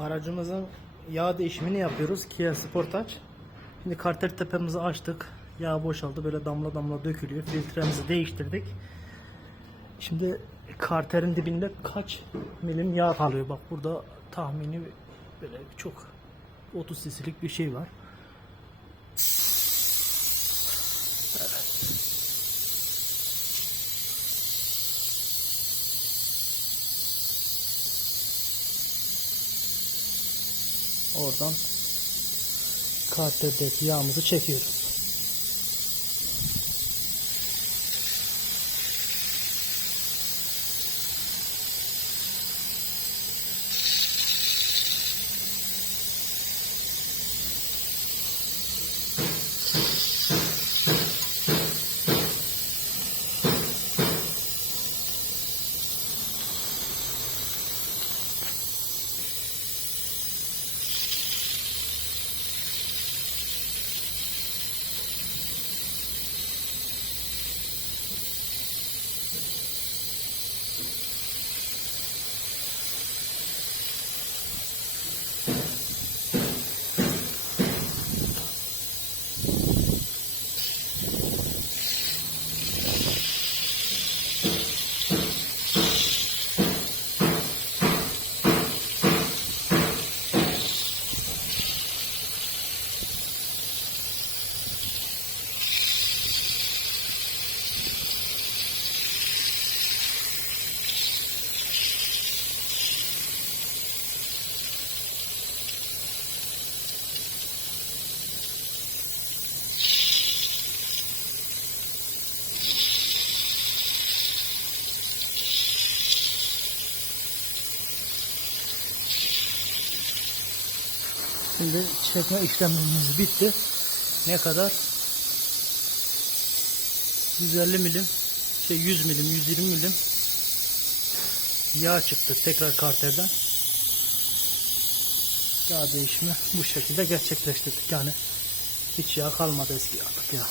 Aracımızın yağ değişimini yapıyoruz. Kia Sportage. Şimdi karter tepemizi açtık. Yağ boşaldı. Böyle damla damla dökülüyor. Filtremizi değiştirdik. Şimdi karterin dibinde kaç milim yağ kalıyor? Bak burada tahmini böyle çok 30 cc'lik bir şey var. Oradan karterdeki yağımızı çekiyoruz. Şimdi çekme işlemimiz bitti. Ne kadar? 150 milim, şey 100 milim, 120 milim yağ çıktı tekrar karterden. Yağ değişimi bu şekilde gerçekleştirdik. Yani hiç yağ kalmadı eski yağlık yağ.